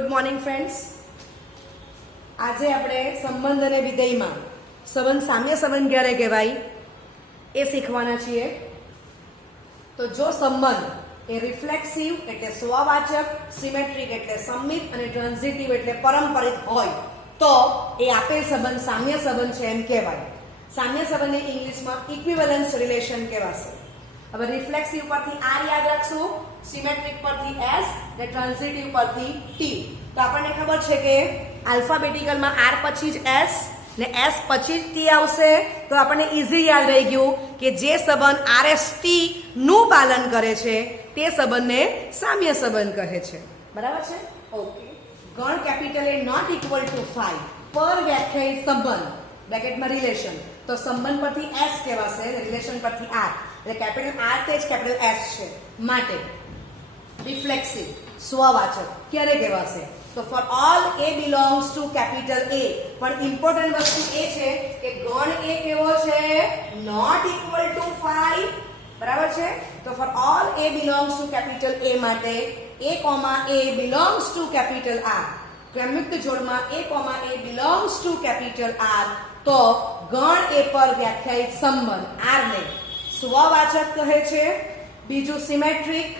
Good morning friends. આજે આપણે સંબંધ અને વિધેયમાં સંબંધ સામ્ય સંબંધ ક્યારે કહેવાય એ શીખવાના છીએ. તો જો સંબંધ એ રિફ્લેક્સિવ એટલે સ્વવાચક, સિમેટ્રિક એટલે સંમિત અને ટ્રાન્ઝિટિવ એટલે પરંપરિત હોય તો એ આપેલ સંબંધ સામ્ય સંબંધ છે એમ કહેવાય. સામ્ય સંબંધને ઇંગ્લિશમાં ઇક્વિવેલન્સ રિલેશન કહેવાશે. હવે રિફ્લેક્સિવ પરથી આર યાદ રાખશું, સિમેટ્રિક પરથી એસ ને ટ્રાન્ઝિટિવ પરથી ટી. તો આપણને ખબર છે કે આલ્ફાબેટિકલમાં આર પછી જ એસ ને એસ પછી જ ટી આવશે. તો આપણને ઈઝી યાદ રહી ગયું કે જે સંબંધ આર એસ ટી નું પાલન કરે છે તે સંબંધને સામ્ય સંબંધ કહે છે. બરાબર છે? ઓકે. ગણ capital A not equal to 5 પર વ્યાખ્યાયિત સંબંધ બ્રેકેટમાં રિલેશન. તો સંબંધ પરથી એસ કહેવાશે, રિલેશન પરથી આર. એટલે કેપિટલ આર તે જ કેપિટલ એસ છે. માટે રિફ્લેક્સિવ સ્વવાચક ક્યારે કહેવાશે? તો for all A belongs to capital એ. પણ ઇમ્પોર્ટન્ટ વસ્તુ એ છે કે ગણ એ કેવો છે? Not equal to 5. બરાબર છે? તો for all A belongs to capital A માટે a, a belongs to capital R. ક્રમયુક્ત જોડમાં a, a belongs to capital R. તો ગણ એ પર વ્યાખ્યાયિત સંબંધ આર ને સ્વવાચક કહે છે. બીજું સિમેટ્રિક.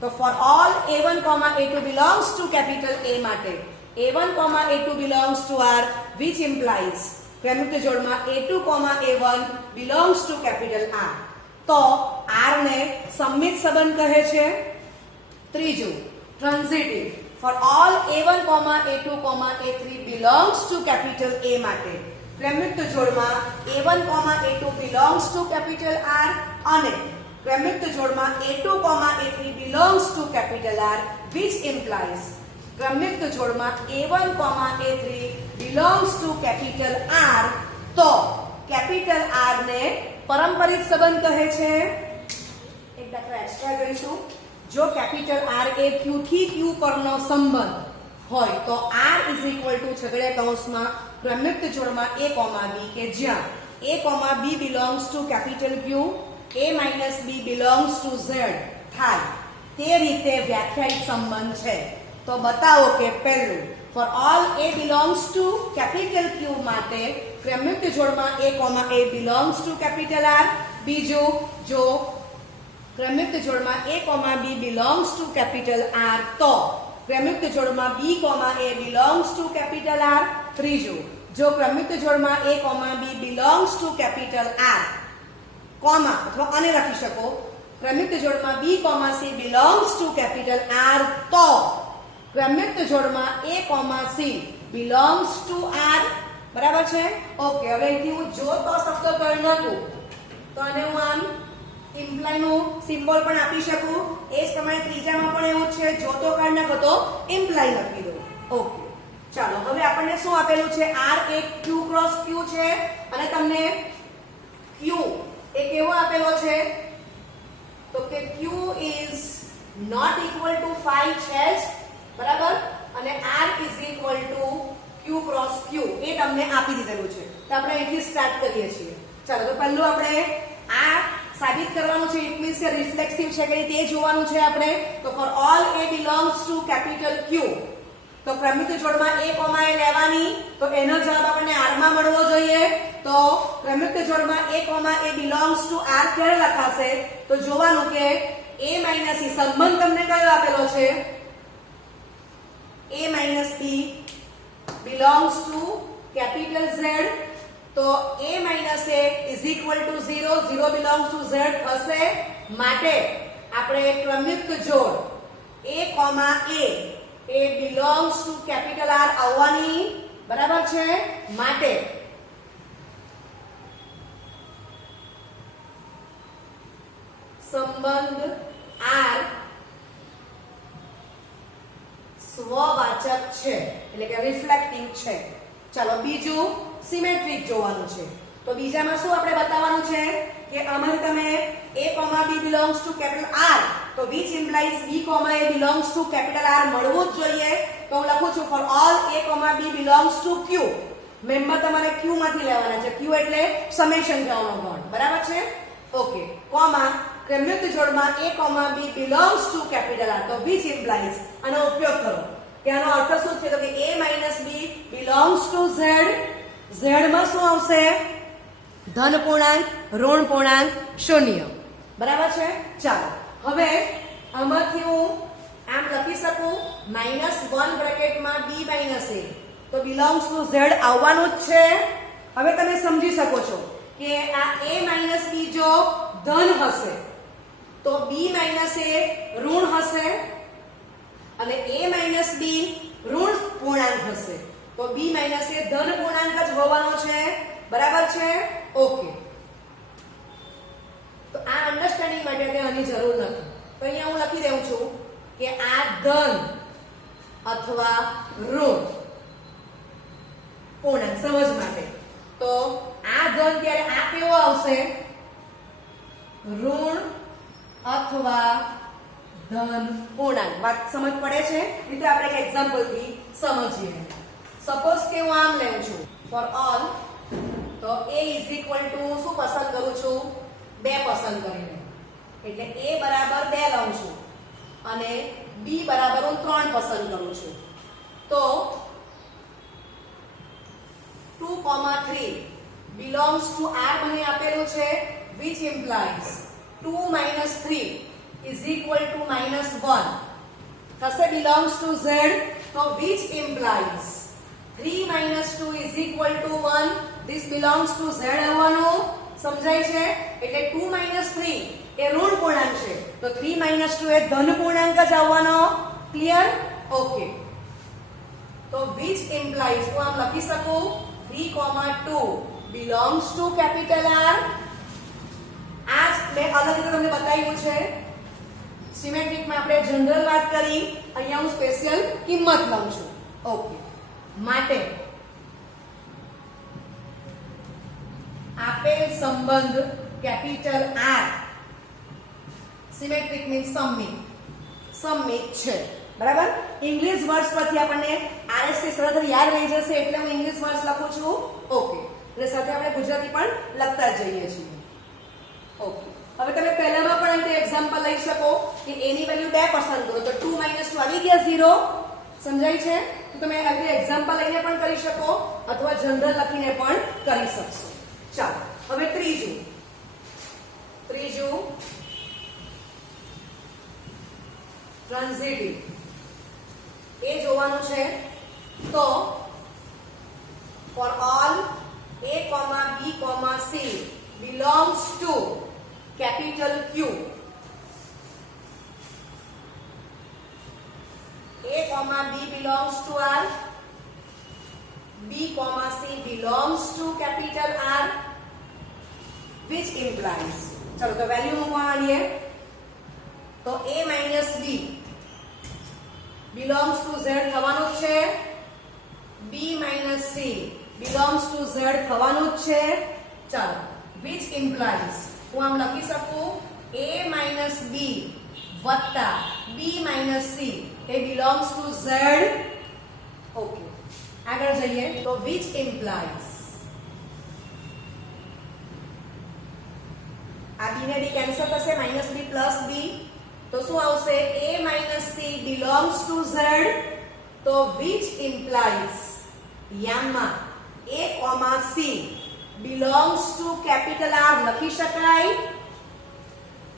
તો for all a1, a2 belongs to capital A માટે a1, a2 belongs to R which implies ક્રમયુક્ત જોડમાં a2, a1 belongs to capital R. તો R ને સંમિત સંબંધ કહે છે. ત્રીજું transitive. For all a1, a2, a3 belongs to capital A માટે ક્રમયુક્ત જોડમાં a1, a2 belongs to capital R અને ક્રમયુક્ત જોડમાં a2, a3 belongs to capital R which implies ક્રમયુક્ત જોડમાં a1, a3 belongs to capital R. તો capital R ને પરંપરિત સંબંધ કહે છે. એક દાખલો extra કરીશું. જો કેપિટલ R એ Q થી Q પરનો સંબંધ હોય તો R is equal to છગડીયા કૌંસમાં ક્રમયુક્ત જોડમાં a, b કે જ્યાં a, b belongs to capital Q, a minus b belongs to z થાય તે રીતે વ્યાખ્યાયિત સંબંધ છે. તો બતાવો કે પહેલું for all a belongs to capital Q માટે ક્રમયુક્ત જોડમાં a, a belongs to capital R. બીજું જો ક્રમયુક્ત જોડમાં a, b belongs to capital R તો ક્રમયુક્ત જોડમાં b, a belongs to capital R. ત્રીજું જો ક્રમયુક્ત જોડમાં a, b belongs to capital R comma અથવા અને લખી શકો ક્રમયુક્ત જોડમાં b, c belongs to capital R તો ક્રમયુક્ત જોડમાં a, c belongs to R. બરાબર છે? ઓકે. હવે અહીંથી હું જો તો શબ્દ કરી નાખું તો આને હું આમ ઇમ્પ્લાય નું સિમ્બોલ પણ આપી શકું. એ જ પ્રમાણે ત્રીજામાં પણ એવું છે, જો તો કરી નાખો તો ઇમ્પ્લાય લખી દો. ઓકે. ચાલો હવે આપણને શું આપેલું છે? R એ Q ક્રોસ Q છે અને તમને Q એ કેવો આપેલો છે? તો કે Q is not equal to 5 છે જ. બરાબર? અને R is equal to Q cross Q એ તમને આપી દીધેલું છે. તો આપણે અહીંથી સ્ટાર્ટ કરીએ છીએ. ચાલો તો પહેલું આપણે આ સાબિત કરવાનું છે. ઇટ મીન્સ કે રિફ્લેક્સિવ છે કે તે જોવાનું છે આપણે. તો for all a belongs to capital Q તો ક્રમિક જોડમાં a, a લેવાની. તો એનો જવાબ આપણને R માં મળવો જોઈએ. તો ક્રમિક જોડમાં a, a belongs to R ક્યારે લખાશે? તો જોવાનું કે a minus e સંબંધ તમને કયો આપેલો છે? a minus e belongs to capital Z. તો a minus a is equal to 0. 0 belongs to Z થશે. માટે આપણે ક્રમયુક્ત જોડ a, a belongs to capital R આવવાની. બરાબર છે? માટે સંબંધ R સ્વવાચક છે એટલે કે રિફ્લેક્ટિવ છે. ચાલો બીજું સિમેટ્રિક જોવાનું છે. તો બીજામાં શું આપણે બતાવવાનું છે કે અમારે તમે a, b belongs to capital R તો which implies b, a belongs to capital R મળવું જ જોઈએ. તો હું લખું છું for all a, b belongs to Q. Member તમારે Q માંથી લેવાના છે. Q એટલે સમેશન કહેવાનો ગણ. બરાબર છે? ઓકે. કોમા ક્રમયુક્ત જોડમાં a, b belongs to capital R તો which implies આનો ઉપયોગ કરો કે આનો અર્થ શું છે તો કે a minus b belongs two z. z માં શું આવશે? ધન પૂર્ણાંક, ઋણ પૂર્ણાંક, શૂન્ય. બરાબર છે? ચાલો હવે આમાંથી હું આમ લખી શકું -1 બ્રેકેટમાં b માઇનસ a, તો બિલોંગ્સ ટુ z આવવાનું જ છે. હવે તમે સમજી શકો છો કે આ a માઇનસ b જો ધન હશે તો b માઇનસ a ઋણ હશે અને a માઇનસ b ઋણ પૂર્ણાંક હશે તો b માઇનસ a ધન પૂર્ણાંક જ હોવાનો છે. બરાબર છે? ઓકે. તો આ અન્ડરસ્ટેન્ડિંગ માટે આની જરૂર નથી. તો અહીંયા હું લખી દઉં છું કે આ ધન અથવા ઋણ પૂર્ણાંક સમજ માટે. તો આ ધન ત્યારે આ કેવો આવશે? ઋણ અથવા ધન પૂર્ણાંક. વાત સમજ પડે છે? મિત્રો આપણે એક એક્ઝામ્પલ થી સમજીએ. સપોઝ કે હું આમ લઉં છું ફોર ઓલ, તો a ઇઝ ઇક્વલ ટુ શું પસંદ કરું છું? 2 પસંદ કરીને, એટલે a બરાબર 2 લઉં છું અને b બરાબર હું 3 પસંદ કરું છું. તો 2, 3 belongs to r મને આપેલું છે, which implies 2 minus 3 is equal to -1 થશે belongs to z. તો which implies 3 minus 2 is equal to 1, this belongs to z આવવાનું. સમજાય છે? એટલે 2 minus 3 એ ઋણ પૂર્ણાંક છે તો 3 minus 2 એ ધન પૂર્ણાંક જ આવવાનો. ક્લિયર? ઓકે. તો which implies હું આમ લખી શકું 3, 2 belongs to capital R. આ મેં અલગ રીતે તમને બતાવ્યું છે. સિમેટ્રિકમાં આપણે જનરલ વાત કરી, અહીંયા હું સ્પેશિયલ કિંમત લઉં છું. ઓકે. માટે આપેલ સંબંધ કેપિટલ R સિમેટ્રિક મીન્સ સમમિત છે. બરાબર? ઇંગ્લિશ વર્ડ્સ પરથી આપણને RS થી સરળતાથી યાદ રહી જશે એટલે હું ઇંગ્લિશ વર્ડ્સ લખું છું. ઓકે. એટલે સાથે આપણે ગુજરાતી પણ લખતા જઈએ છીએ. ઓકે. હવે તમે પહેલામાં પણ અંતે એક્ઝામ્પલ લઈ શકો કે a ની વેલ્યુ 2 પસંદ કરો તો 2 - 2 આવી ગયા 0. સમજાય છે? તો તમે આ એક્ઝામ્પલ લઈને પણ કરી શકો અથવા જનરલ લખીને પણ કરી શકશો. ચાલો હવે ત્રીજું ટ્રાન્ઝિટિવ એ જોવાનું છે. તો for all a, b, c belongs to capital Q, a, b belongs to R, b, c belongs to capital R, which implies ચલો તો વેલ્યુ મૂકવા માંડીએ. તો a minus b belongs to z થવાનું જ છે, b minus c belongs to z થવાનું જ છે. ચાલો which implies હું આમ લખી શકું a minus b વત્તા b minus c A belongs to z. Okay. આગળ જઈએ તો which implies આ b ને b કેન્સલ થશે -b પ્લસ b તો શું આવશે a minus c belongs to z. તો which implies યામાં a, c belongs to capital R લખી શકાય.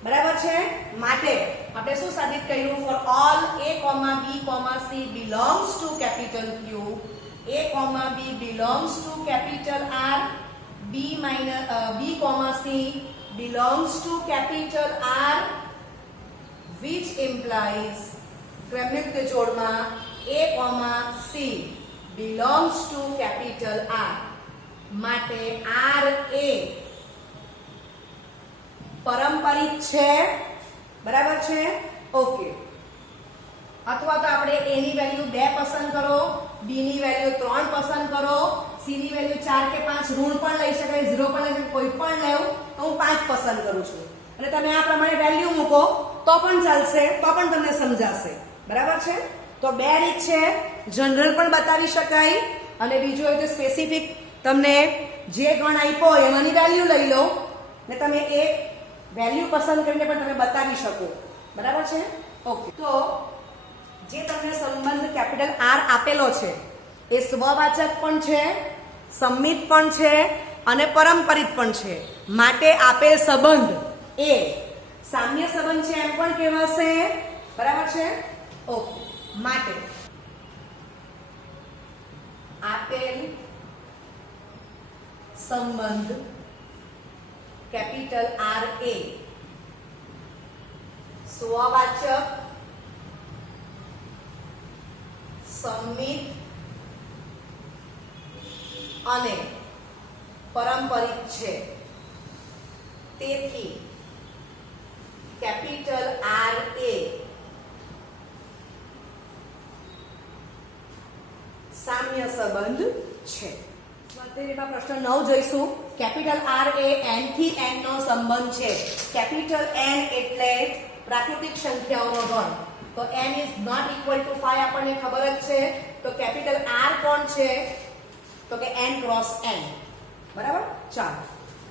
બરાબર છે? માટે આપણે શું સાબિત કર્યું? For all a, b, c belongs to capital Q, a, b belongs to capital R, b, c belongs to capital R, which implies ક્રમિક જોડમાં a, c belongs to capital R. માટે R એ પારંપરિક છે. બરાબર છે? ઓકે. અથવા તો આપણે a ની વેલ્યુ 2 પસંદ કરો, b ની વેલ્યુ 3 પસંદ કરો, c ની વેલ્યુ 4 કે 5 ઋણ પણ લઈ શકાય, 0 પણ લઈ શકાય, કોઈ પણ લેવ તો હું 5 પસંદ કરું છું અને તમે આ પ્રમાણે વેલ્યુ મૂકો તો પણ ચાલશે, તો પણ તમને સમજાશે. બરાબર છે? તો બે રીત છે, જનરલ પણ બતાવી શકાય અને બીજું હોય તો સ્પેસિફિક તમને જે ગણ આપ્યો હોય એમાંની વેલ્યુ લઈ લો ને તમે એ વેલ્યુ પસંદ કરીને પણ તમે બતાવી શકો. બરાબર છે? ઓકે. તો જે તમને સંબંધ કેપિટલ આર આપેલો છે એ સ્વવાચક પણ છે, સંમિત પણ છે અને પરંપરિત પણ છે. માટે આપેલ સંબંધ એ સામ્ય સંબંધ છે એમ પણ કહેવાશે. બરાબર છે? ઓકે. માટે આપેલ સંબંધ કેપિટલ આર એ સ્વવાચક, સંમિત અને પરંપરિત છે. તેથી કેપિટલ આર એ સામ્ય સંબંધ છે. સ્વાધ્યાયમાં પ્રશ્ન 9 જોઈશું. કેપિટલ આર એ n થી n નો સંબંધ છે. કેપિટલ n એટલે પ્રાકૃતિક સંખ્યાઓનો ગણ. તો n is not equal to 5 આપણને ખબર જ છે. તો કેપિટલ r કોણ છે? તો કે n ક્રોસ n. બરાબર? ચાલો.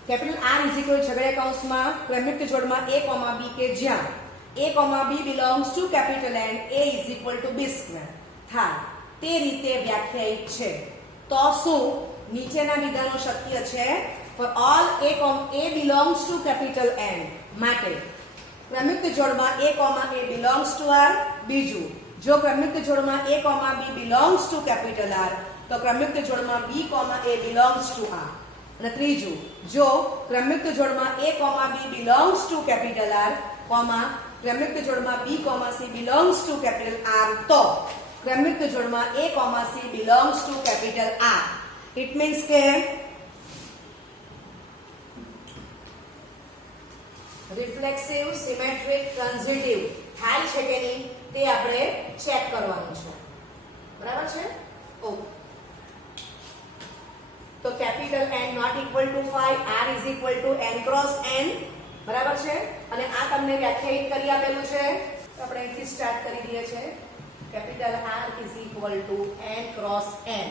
કેપિટલ r ઇઝ ઇક્વલ છગડીયા કૌંસમાં ક્રમિક જોડમાં a, b કે જ્યાં a, b belongs to capital N, a is equal to b square થાય તે રીતે વ્યાખ્યાયિત છે. તો શું નીચેના વિધાનો શક્ય છે? for all a belongs to capital N માટે ક્રમિક જોડમાં a, belongs to r. બીજું, જો ક્રમિક જોડમાં a, b belongs to capital R તો ક્રમિક જોડમાં b, a belongs to r. અને ત્રીજું, જો ક્રમિક જોડમાં a, b belongs to capital R, ક્રમિક જોડમાં b, c belongs to capital R તો ક્રમિક જોડમાં a, c belongs to capital R. It means કે રિફ્લેક્સિવ, સિમેટ્રિક, ટ્રાન્ઝિટિવ થાય છે કે નહીં તે આપણે ચેક કરવાનું છે. બરાબર છે? ઓકે. તો capital N not equal to 5, R is equal to n cross n. બરાબર છે? અને આ તમને વ્યાખ્યાયિત કરી આપેલું છે. તો આપણે અહીંથી સ્ટાર્ટ કરી દઈએ છીએ. Capital R is equal to n cross n.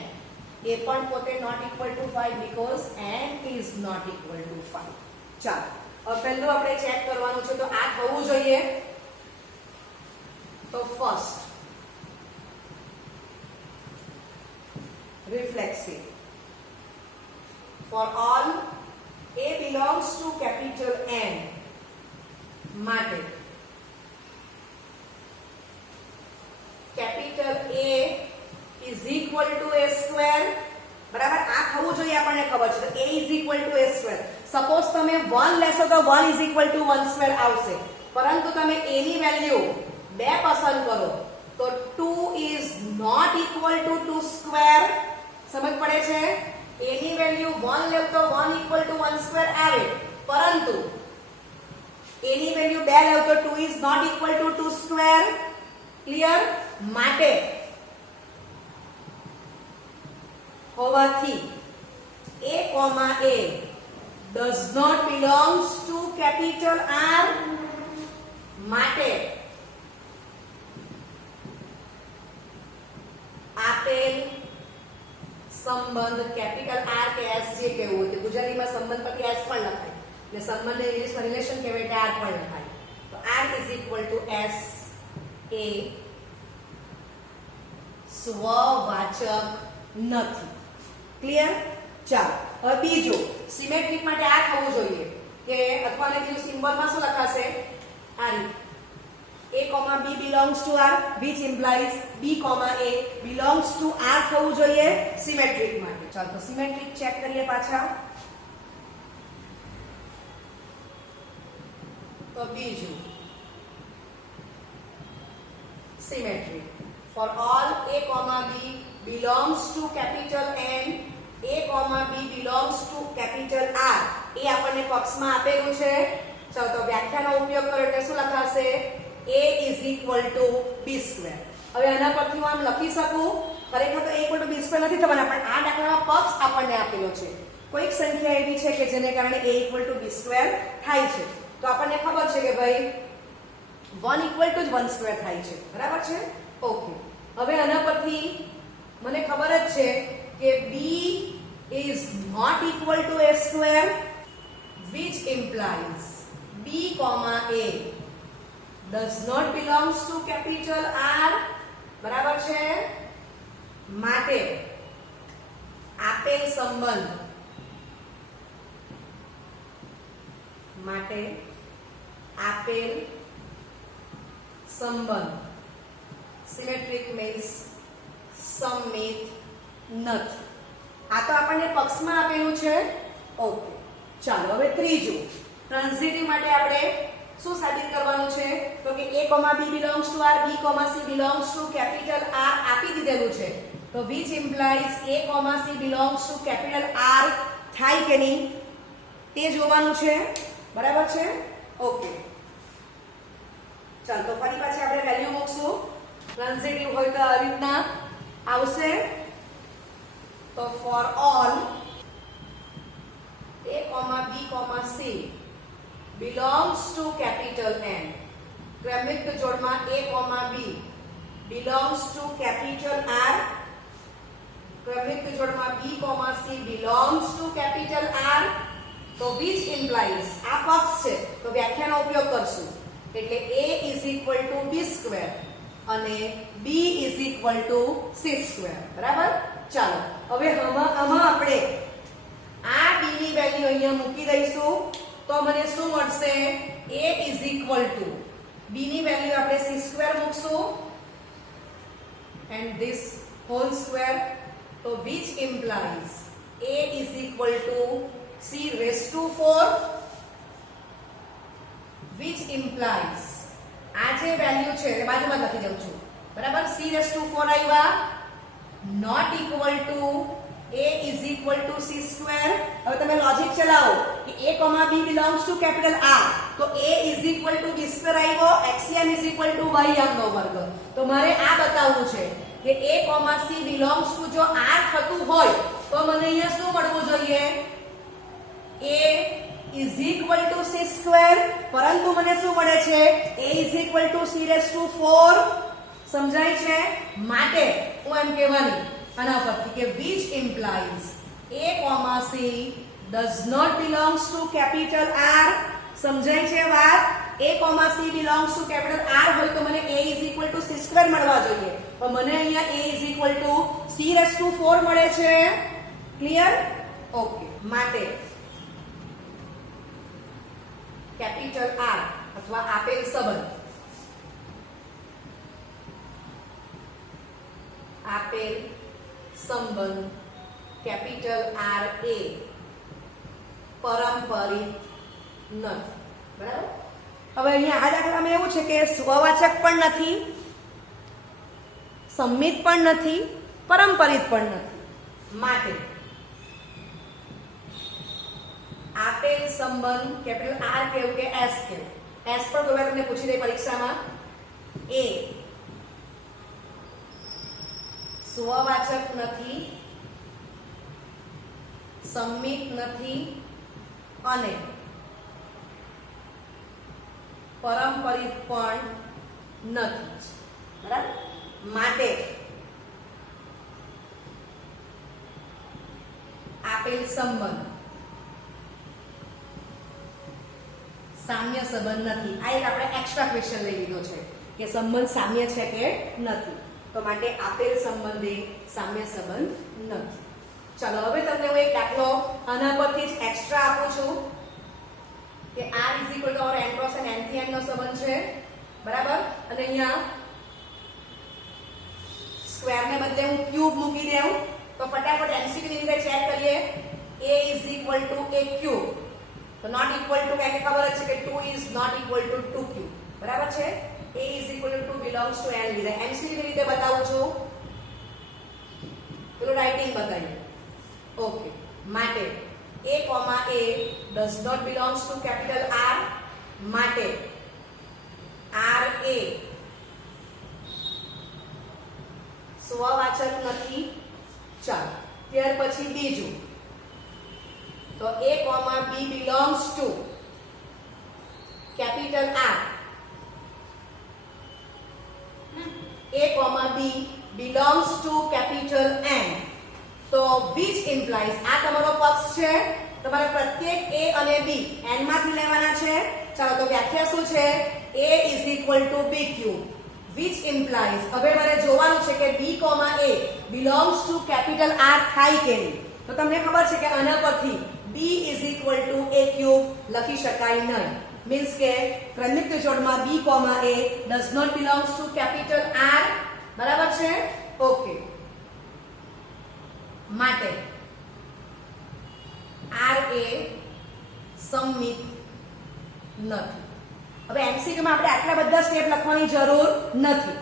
એ પણ પોતે not equal to 5 because n is not equal to 5. ચાલો. હવે પહેલું આપણે ચેક કરવાનું છે. તો આ થવું જોઈએ. તો first reflexive. For all a belongs to capital N માટે capital A is equal to a square. બરાબર? આ થવું જોઈએ આપણને ખબર છે. તો a is equal to a square. Suppose તમે 1 લેશો તો 1 is equal to 1 square આવશે. પરંતુ તમે a ની વેલ્યુ 2 પસંદ કરો તો 2 is not equal to 2 square. સમજ પડે છે? a ની વેલ્યુ 1 લેવ તો 1 equal to 1 square આવે. પરંતુ a ની વેલ્યુ 2 લેવ તો 2 is not equal to 2 square. Clear? માટે હોવાથી a, does not belongs to capital R માટે આપેલ સંબંધ કેપિટલ R કે S જે કહેવું હોય તે ગુજરાતીમાં સંબંધ પછી S પણ લખાય. એટલે સંબંધને ઇંગ્લિશમાં રિલેશન કહેવાય એટલે R પણ લખાય. તો R is equal to S એ સ્વવાચક નથી. ક્લિયર? ચાલો. હવે બીજું, સિમેટ્રિક માટે આ થવું જોઈએ કે અથવા ને બીજું સિમ્બોલમાં શું લખાશે? આ રીતે a, b belongs to R which implies b, a belongs to R થવું જોઈએ સિમેટ્રિક માટે. ચાલો તો સિમેટ્રિક ચેક કરીએ પાછા. તો બીજું symmetric. For all a, b belongs to capital N, a, b belongs to capital R. એ આપણને પક્ષમાં આપેલું છે. ચાલો તો વ્યાખ્યાનો ઉપયોગ કરો એટલે શું લખાશે? a is equal to b square. હવે આના પરથી હું આમ લખી શકું. ખરેખર તો a equal to b square નથી થવાના, પણ આ દાખલામાં પક્ષ આપણને આપેલો છે. કોઈક સંખ્યા એવી છે કે જેને કારણે a equal to b square થાય છે. તો આપણને ખબર છે કે ભાઈ 1 equal to 1 square થાય છે. બરાબર છે? ઓકે. હવે આના પરથી મને ખબર જ છે કે b is not equal to a square which implies b, a does not belongs to capital R બરાબર છે? માટે આપેલ સંબંધ સિમેટ્રિક મીન્સ સમમિત નથી. આ તો આપણને પક્ષમાં આપેલું છે. ઓકે, ચાલો હવે ત્રીજું ટ્રાન્ઝિટિવ માટે આપણે શું સાબિત કરવાનું છે? તો કે a, b belongs to r, b, c belongs to capital R આપી દીધેલું છે. તો which implies a, c belongs to capital R થાય કે નહીં તે જોવાનું છે. બરાબર છે? ઓકે, ચાલ તો ફરી પાછી આપણે વેલ્યુ મૂકશું. ટ્રાન્ઝિટિવ હોય તો આવી રીતના આવશે. તો for all a, b, c belongs to capital N, ક્રમિક જોડમાં a, b belongs to capital R, ક્રમિક જોડમાં b, c belongs to capital R. તો which implies આ પક્ષ છે તો વ્યાખ્યાનો ઉપયોગ કરશું. એટલે a is equal to b square અને b is equal to c square. બરાબર? ચાલો હવે આમાં આપણે આ b ની વેલ્યુ અહીંયા મૂકી દઈશું. તો મને શું મળશે? a is equal to b ની વેલ્યુ આપણે c square મૂકશું and this whole square. તો which implies a is equal to c raised to 4, which implies આ જે વેલ્યુ છે એ બાજુમાં લખી દઉં છું. બરાબર? c raised to 4 આવ્યા not equal to a is equal to c square. હવે તમે લોજિક ચલાવો કે a, b belongs to capital R. તો a is equal to b square આવ્યો, xn is equal to y નો વર્ગ. તો મારે આ બતાવવું છે કે a, c belongs to જો R થતું હોય તો મને અહીંયા શું મળવું જોઈએ? a is equal to c square. પરંતુ મને શું મળે છે? a is equal to c raised to 4. સમજાય છે? માટે હું એમ કહેવાની આના પરથી કે which implies a, c does not belongs to capital R. સમજાય છે વાત? a, c belongs to capital R હોય તો મને a is equal to c square મળવા જોઈએ. પણ મને અહીંયા a is equal to c raised to 4 મળે છે. ક્લિયર? ઓકે, માટે કેપિટલ R અથવા આપેલ સંબંધ કેપિટલ R એ પારંપરિક નથી. બરાબર? હવે અહીંયા આ દાખલામાં એવું છે કે સ્વવાચક પણ નથી, સંમિત પણ નથી, પારંપરિક પણ નથી. માટે આપેલ સંબંધ કેપિટલ R કેવું કે S કેવું? S પણ કોઈ વાર તમને પૂછી દે પરીક્ષામાં. A સ્વવાચક નથી, સંમિત નથી અને પારંપરિક પણ નથી. બરાબર? માટે આપેલ સંબંધ સામ્ય સંબંધ નથી. આ એક આપણે એક્સ્ટ્રા ક્વેશ્ચન લઈ લીધો છે કે સંબંધ સામ્ય છે કે નથી. તો માટે આપેલ સંબંધ એ સામ્ય સંબંધ નથી. ચાલો હવે તમને હું એક દાખલો આના પરથી જ એક્સ્ટ્રા આપું છું કે r is equal to n cross n થી n નો સંબંધ છે. બરાબર? અને અહીંયા સ્ક્વેર ને બદલે હું ક્યુબ મૂકી દઉં તો ફટાફટ MCQ ની રીતે ચેક કરીએ. a is equal to a cube. તો નોટ ઇક્વલ ટુ કે ખબર જ છે કે 2 is not equal to 2 cube. બરાબર છે? a is equal to 2 belongs to n લીધા. MCQ ની રીતે બતાવું છું. પેલું રાઇટિંગ બતાવ્યું. ઓકે, માટે a, a does not belongs to capital R. માટે R એ સ્વવાચક નથી. ચાલો ત્યાર પછી બીજું. તો a, b belongs to capital R. a, b belongs to capital N. તો which implies આ તમારો પક્ષ છે. તમારે પ્રત્યેક a અને b n માંથી લેવાના છે. ચાલો તો વ્યાખ્યા શું છે? a is equal to b cube. which implies હવે મારે જોવાનું છે કે b, a belongs to capital R થાય કે નહીં. તો તમને ખબર છે કે આના પરથી b is equal to a cube લખી શકાય નહીં. મીન્સ કે ક્રમિક જોડમાં b, a does not belongs to capital R. બરાબર છે? ઓકે. માટે R એ સમમિત નથી. હવે MCQ માં આપણે આટલા બધા સ્ટેપ લખવાની જરૂર નથી.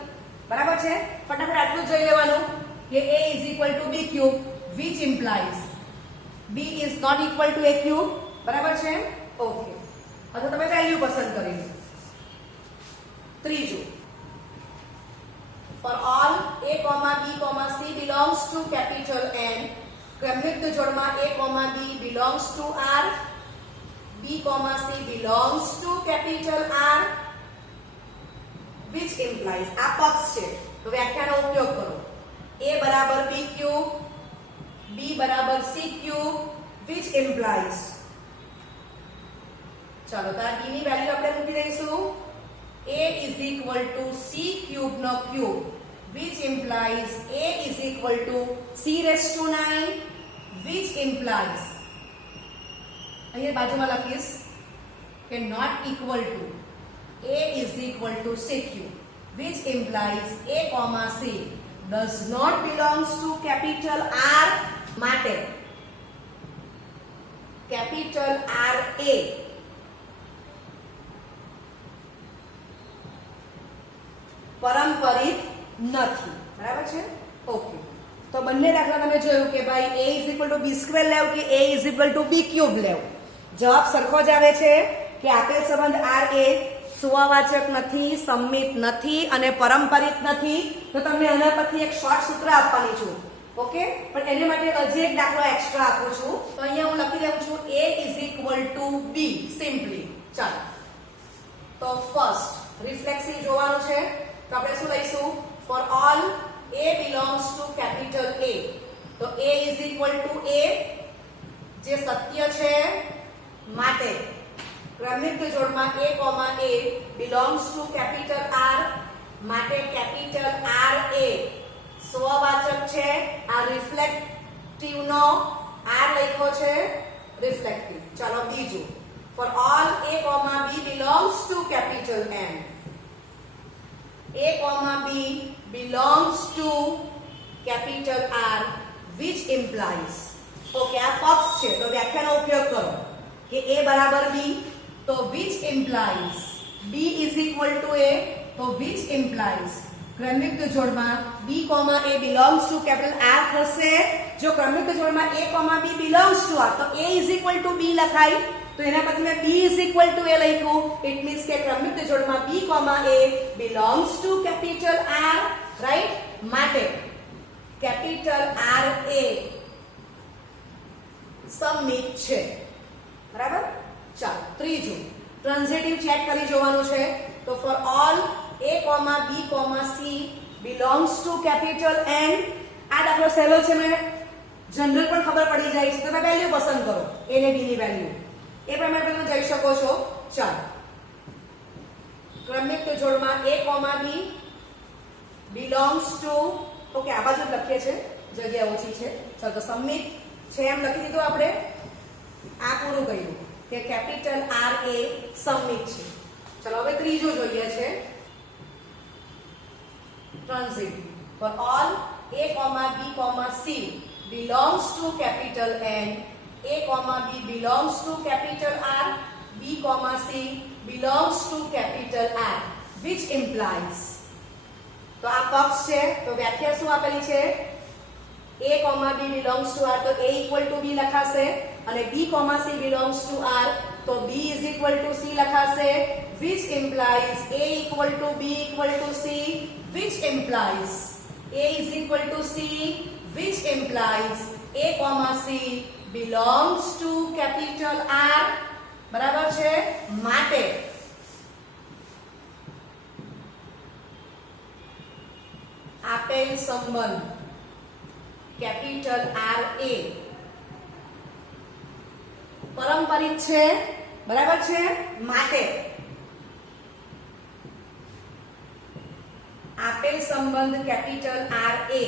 બરાબર છે? ફટાફટ આટલું જોઈ લેવાનું કે a is equal to b cube which implies b is not equal to a cube. બરાબર છે? ઓકે. હવે તમે વેલ્યુ પસંદ કરી લો. ત્રીજું, for all a, b, c belongs to capital N, ક્રમિક જોડમાં a, b belongs to R, b, c belongs to capital R, which implies આ પક્ષ છે તો વ્યાખ્યાનો ઉપયોગ કરો. a બરાબર b ક્યુબ, b બરાબર c ક્યુબ, which implies ચાલો તો b ની વેલ્યુ આપણે મૂકી દઈશું. a is equal to c cube નો cube, which implies a is equal to c raised to 9, which implies અહીંયા બાજુમાં લખીશ કે not equal to a is equal to c cube, which implies a, c does not belongs to capital R. માટે capital R a પરંપરિત નથી. બરાબર છે? Okay. તો બંને દાખલા તમે જોયું કે ભાઈ a is equal to b square લેવ કે a is equal to b cube લેવ. જવાબ સરખો જ આવે છે કે આપેલ સંબંધ R એ સુવાવાચક નથી, સમમિત નથી અને પરંપરિત નથી. તો તમને આના પરથી એક શોર્ટ સૂત્ર આપવાની છું. ઓકે? પણ એને માટે હજી એક દાખલો એક્સ્ટ્રા આપું છું. તો અહીંયા હું લખી દઉં છું a is equal to b simply. ચાલો તો ફર્સ્ટ રિફ્લેક્સિવ જોવાનું છે. તો આપણે શું લઈશું? for all a belongs to capital A, તો a is equal to a જે સત્ય છે. માટે ક્રમિક જોડમાં a, a belongs to capital R, માટે capital R a સ્વવાચક છે. આ રિફ્લેક્ટિવ નો R લખ્યો છે રિફ્લેક્ટિવ. ચાલો બીજું, for all a, b belongs to capital N, a, b belongs to capital R, which implies okay આ પક્ષ છે તો વ્યાખ્યાનો ઉપયોગ કરો કે a બરાબર b, તો which implies b is equal to a, તો which implies ક્રમિક જોડમાં b, a belongs to capital R થશે. જો ક્રમિક જોડમાં a, b belongs to R તો a is equal to b લખાય. તો એના પછી મેં b is equal to a લખ્યું. ઇટ મીન્સ કે ક્રમિક જોડમાં b, a belongs to capital R, right? માટે કેપિટલ R a સમમિત છે. બરાબર? ચાલો ત્રીજું ટ્રાન્ઝિટિવ ચેક કરી જોવાનું છે. તો for all a, b, c belongs to capital N. આ દાખલો સહેલો છે, મને જનરલ પણ ખબર પડી જાય છે. તમે વેલ્યુ પસંદ કરો a ને b ની વેલ્યુ એ પ્રમાણે તમે જઈ શકો છો. ચાલો ક્રમિક જોડમાં a, b belongs to okay આ બાજુ લખીએ છે, જગ્યા ઓછી છે. ચાલો તો સમમિત છે એમ લખી દીધું આપણે. આ પૂરું કર્યું કે કેપિટલ R એ સમમિત છે. ચલો હવે ત્રીજો જોઈએ છે transitive. for all a, b, c belongs to capital N, a, b belongs to capital R, b, c belongs to capital R, which implies તો આ પક્ષ છે તો વ્યાખ્યા શું આપેલી છે? a, b belongs to R તો a equal to b લખાશે અને b, c belongs to R તો b is equal to c લખાશે. which implies a equal to b equal to c, which implies a is equal to c, which implies a, c belongs to capital R. બરાબર છે? માટે આપેલ સંબંધ capital R a પરંપરિત છે. બરાબર છે? માટે આપેલ સંબંધ કેપિટલ આર એ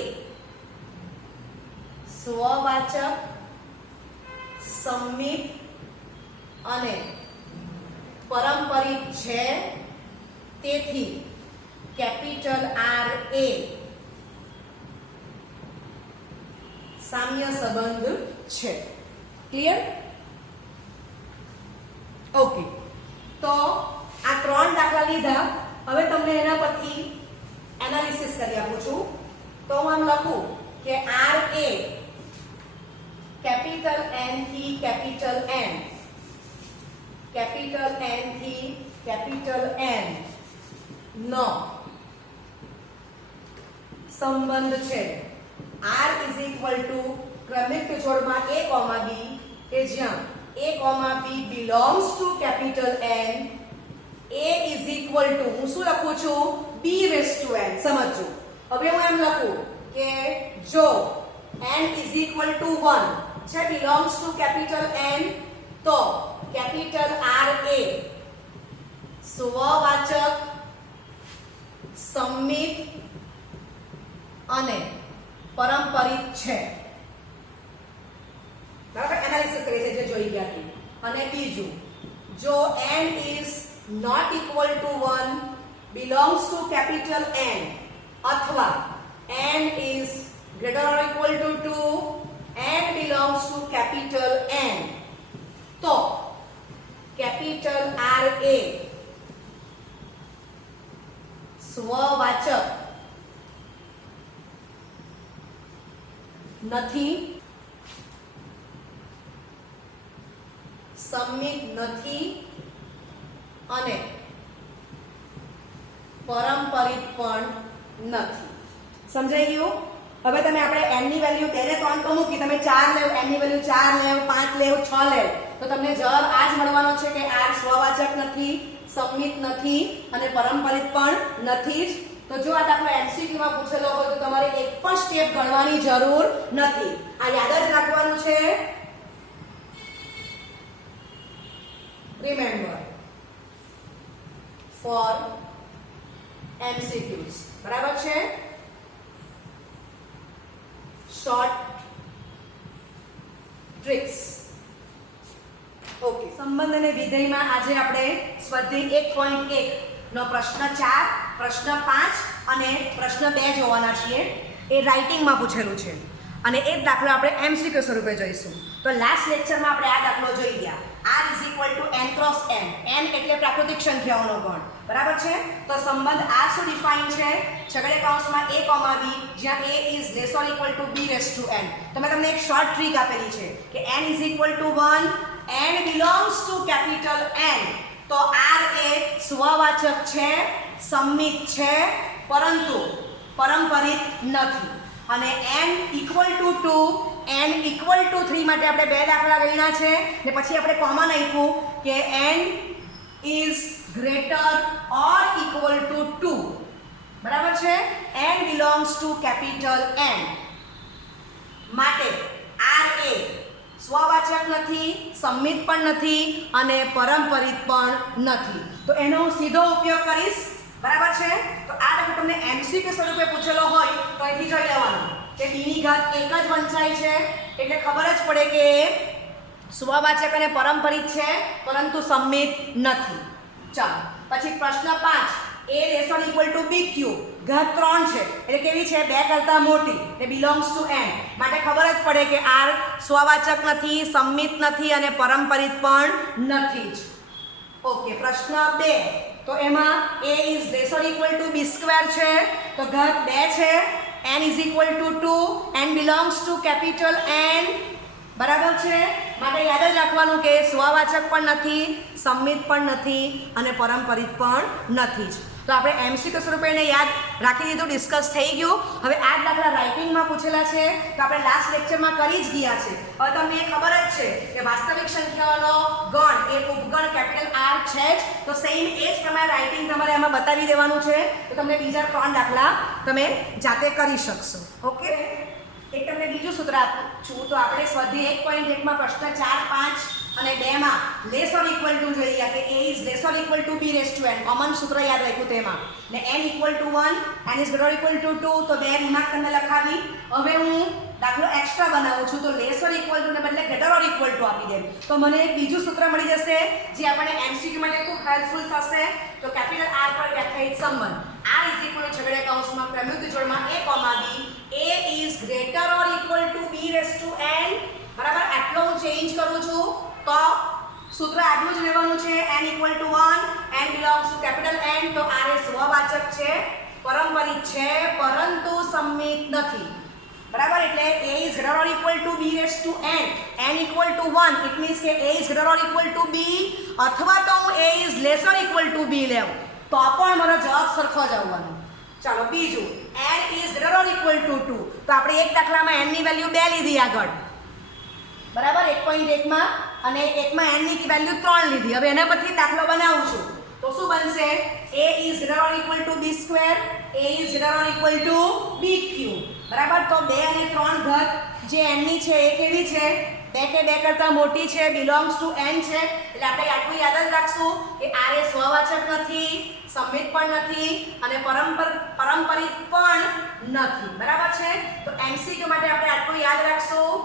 સ્વવાચક, સંમિત અને પરંપરિત છે, તેથી કેપિટલ આર એ સામ્ય સંબંધ છે. ક્લિયર? ઓકે, તો આ 3 દાખલા લીધા. હવે તમને એના પરથી એનાલિસિસ કરી આપું છું. તો હું આમ લખું કે આર એ કેપિટલ N થી કેપિટલ N, કેપિટલ N થી કેપિટલ N નો સંબંધ છે. R ઇઝ ઇક્વલ ટુ ક્રમિક જોડમાં a, b કે જ્યાં a, b belongs to capital N. a is equal to હું શું લખું છું? b raise to n. સમજો. હવે હું એમ લખું કે જો n ઇઝ ઇક્વલ ટુ 1 છે, બિલોંગ્સ ટુ કેપિટલ N, તો કેપિટલ R એ સ્વવાચક, સંમિત અને પરંપરિત છે. બરાબર? એનાલિસિસ કરી છે જે જોઈ ગયા હતી. અને બીજું, જો n is not equal to 1 belongs to capital N અથવા n is greater or equal to 2 and belongs to capital N, તો કેપિટલ R એ સ્વવાચક નથી, સંમિત નથી અને પરંપરિત પણ નથી. સમજાઈ ગયું? હવે તમે આપણે n ની વેલ્યુ 2 ને 3 તો મૂકી, તમે 4 લેવ, n ની વેલ્યુ 4 લેવ, 5 લેવ, 6 લેવ, તો તમને જવાબ આ જ મળવાનો છે કે R સ્વવાચક નથી, સંમિત નથી અને પરંપરિત પણ નથી જ. તો જો આ દાખલો MCQ માં પૂછેલો હોય તો તમારે એક પણ સ્ટેપ ગણવાની જરૂર નથી. આ યાદ જ રાખવાનું છે. Remember four MCQs. બરાબર છે? Short tricks. ઓકે, સંબંધ અને વિધેયમાં આજે આપણે સ્વાધ્યાય 1.1 નો પ્રશ્ન 4, પ્રશ્ન 5 અને પ્રશ્ન 2 જોવાના છીએ. એ રાઇટિંગમાં પૂછેલું છે અને એ જ દાખલો આપણે MCQ સ્વરૂપે જોઈશું. તો લાસ્ટ લેક્ચરમાં આપણે આ દાખલો જોઈ ગયા. R is equal to n cross n. n એટલે પ્રાકૃતિક સંખ્યાઓનો ગણ. બરાબર છે? તો સંબંધ R શું ડિફાઇન છે? છગડીયા કૌંસમાં a, b જ્યાં a is less or equal to b raise to n. તો મેં તમને એક શોર્ટ ટ્રીક આપેલી છે કે n is equal to 1 and belongs to capital N. તો R એ સ્વવાચક છે, સંમિત છે, પરંતુ પરંપરિત નથી. અને n equal to 2, n equal two 3 માટે આપણે 2 દાખલા ગણ્યા છે ને પછી આપણે કોમન આપ્યું કે n is greater or equal to 2. બરાબર છે? n belongs to capital N માટે R એ સ્વવાચક નથી, સંમિત પણ નથી અને પરંપરિત પણ નથી. તો એનો હું સીધો ઉપયોગ કરીશ. બરાબર છે? તો આ દાખલો તમને MCQ સ્વરૂપે પૂછેલો હોય તો અહીંથી જોઈ લેવાનું કે b ની ઘાત 1 જ વંચાય છે એટલે ખબર જ પડે કે સ્વવાચક અને પરંપરિત છે પરંતુ સંમિત નથી. ચાલો પછી પ્રશ્ન 5, a less or equal to b cube, ઘાત 3 છે એટલે કેવી છે? 2 કરતા મોટી, એટલે બિલોંગ્સ ટુ n માટે ખબર જ પડે કે r સ્વવાચક નથી, સંમિત નથી અને પરંપરિત પણ નથી જ. ઓકે, પ્રશ્ન 2, તો એમાં a is less or equal to b square છે તો ઘાત 2 છે, n is equal to 2 and belongs to capital N. બરાબર છે? માટે યાદ જ રાખવાનું કે સ્વવાચક પણ નથી, સંમિત પણ નથી અને પરંપરિત પણ નથી જ. તો આપણે MCQ સ્વરૂપે એને યાદ રાખી દીધું, ડિસ્કસ થઈ ગયું. હવે આ જ દાખલા રાઇટિંગમાં પૂછેલા છે તો આપણે લાસ્ટ લેક્ચરમાં કરી જ ગયા છે. હવે તમને ખબર જ છે કે વાસ્તવિક સંખ્યાઓનો ગણ એ ઉપગણ કેપિટલ R છે જ, તો સેમ એ જ પ્રમાણે રાઇટિંગ તમારે આમાં બતાવી દેવાનું છે. તો તમને બીજા 3 દાખલા તમે જાતે કરી શકશો. ઓકે, એક તમને બીજું સૂત્ર આપું છું. તો આપણે સ્વાધ્યાય 1.1 માં પ્રશ્ન 4, 5, અને 2 માં લેસ ઓર ઇક્વલ ટુ જોઈએ કે a is less or equal to b raise to n common સૂત્ર યાદ રાખ્યું તેમાં ને n equal to 1 n is greater equal to 2 તો 2 ગુણાંક તમને લખાવી. હવે હું દાખલો એક્સ્ટ્રા બનાવું છું તો લેસ ઓર ઇક્વલ ટુ ને બદલે ગ્રેટર ઓર ઇક્વલ ટુ આપી દેમ તો મને એક બીજું સૂત્ર મળી જશે જે આપણને MCQ માટે ખૂબ હેલ્પફુલ થશે. તો કેપિટલ R પર વ્યાખ્યાયિત સંબંધ R ઇઝ ઇક્વલ ટુ છગડીયા કૌંસમાં પ્રયુક્ત જોડમાં a, b a is greater or equal to b raise to n બરાબર. આટલો હું ચેન્જ કરું છું તો સૂત્ર આટલું જ લેવાનું છે n equal to 1 n belongs to capital N તો R એ સ્વવાચક છે, પારંપરિક છે પરંતુ સંમિત નથી બરાબર. એટલે a is greater or equal to b raise to n equal to 1 it means કે a is greater or equal to b અથવા તો હું a is less or equal to b લેવ તો પણ મારો જવાબ સરખો જ આવવાનો. ચાલો બીજું n is greater or equal to 2 તો આપણે એક દાખલામાં n ની વેલ્યુ 2 લીધી આગળ બરાબર 1.1 માં અને એકમાં n ની વેલ્યુ 3 લીધી. હવે એના પરથી દાખલો બનાવું છું તો શું બનશે a is greater or equal to b square a is greater or equal to b cube બરાબર. તો 2 અને 3 ઘાત જે n ની છે એ કેવી છે 2 કે 2 કરતાં મોટી છે, બિલોંગ્સ ટુ n છે. એટલે આપણે આટલું યાદ જ રાખશું કે r એ સ્વવાચક નથી, સંમિત પણ નથી અને પારંપરિક પણ નથી બરાબર છે. તો MCQ માટે આપણે આટલું યાદ રાખશું.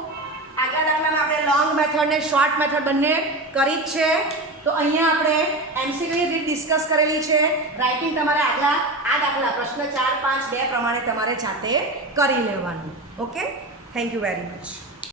આગલા દાખલામાં આપણે લોંગ મેથડ ને શોર્ટ મેથડ બંને કરી જ છે. તો અહીંયા આપણે MCQ ની રીત ડિસ્કસ કરેલી છે. રાઇટિંગ તમારે આ દાખલા પ્રશ્ન 4, 5, 2 પ્રમાણે તમારે જાતે કરી લેવાનું. Okay, thank you very much.